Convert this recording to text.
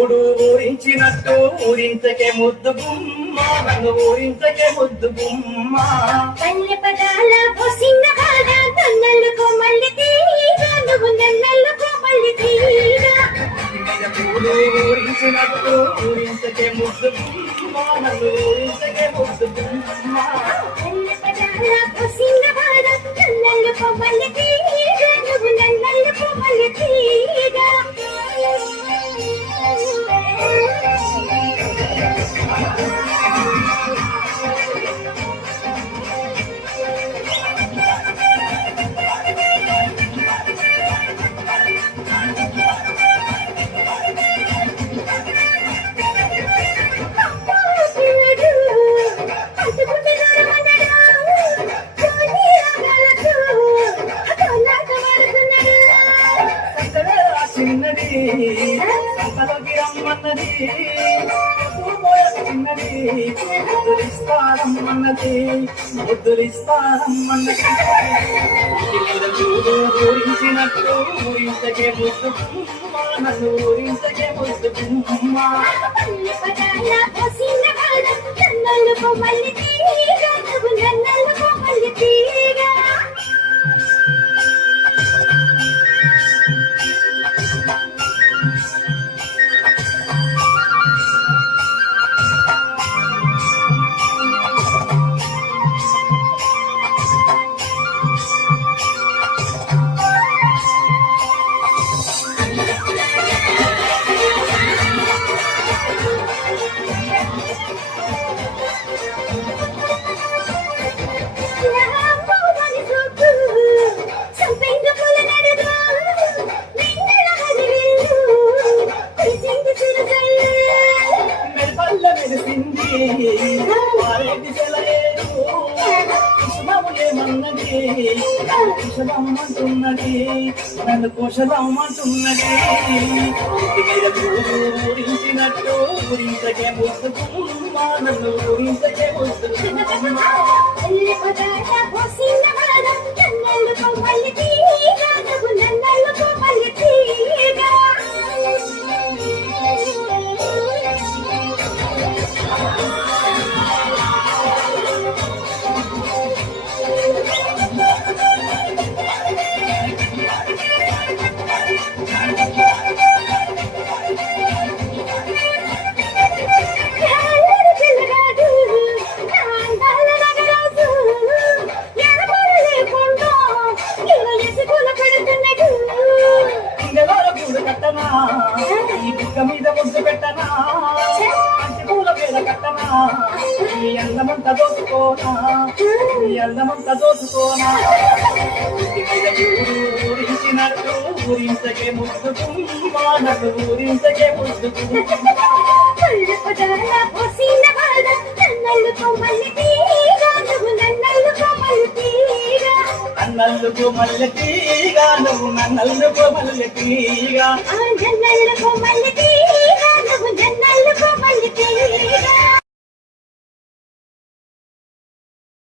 చూడు ఊరించినట్టు ఊరించకే ముద్దు గుమ్మ నన్ను ఊరించకే ముద్దు గుమ్మ పల్లె పదాల పోసిన బాధ తన్నెల్లుకో మళ్ళీ తీరా నువ్వు నన్నెల్లుకో మళ్ళీ తీరా చూడు ఊరించినట్టు ఊరించకే ముద్దు గుమ్మ నన్ను ఊరించకే ముద్దు గుమ్మ పల్లె పదాల పోసిన బాధ తన్నెల్లుకో మళ్ళీ తీరా నువ్వు నన్నెల్లుకో మళ్ళీ తీరా చిన్నది సంతలోకి రమ్మన్నది చిన్నది ముద్దులిస్తారమ్మన్నది ముద్దులిస్తారమ్మన్నది చూడు ఊరించినట్టు ఊరించకే ముద్దు నన్ను ఊరించకే ముద్దు కుశలమ్మంటున్నది నన్ను కుశలమ్మంటున్నది ఊరించినట్టు ఊరించకే ముద్దు నన్ను ఊరించకే ముద్దు ఈ బుక్క మీద ముద్దు పెట్టనా అంటి పూల మీద కట్టనా ఈ అందమంతా దోచుకోనా ఈ అందమంతా దోచుకోనా ఊరించినట్టు ఊరించకే ముద్దు నన్ను ఊరించకే ముద్దు నన్నల్లుకో మల్లె తీగా నువ్వు నన్నల్లుకో మల్లె తీగా నన్నల్లుకో మల్లె తీగా నువ్వు నన్నల్లుకో మల్లె తీగా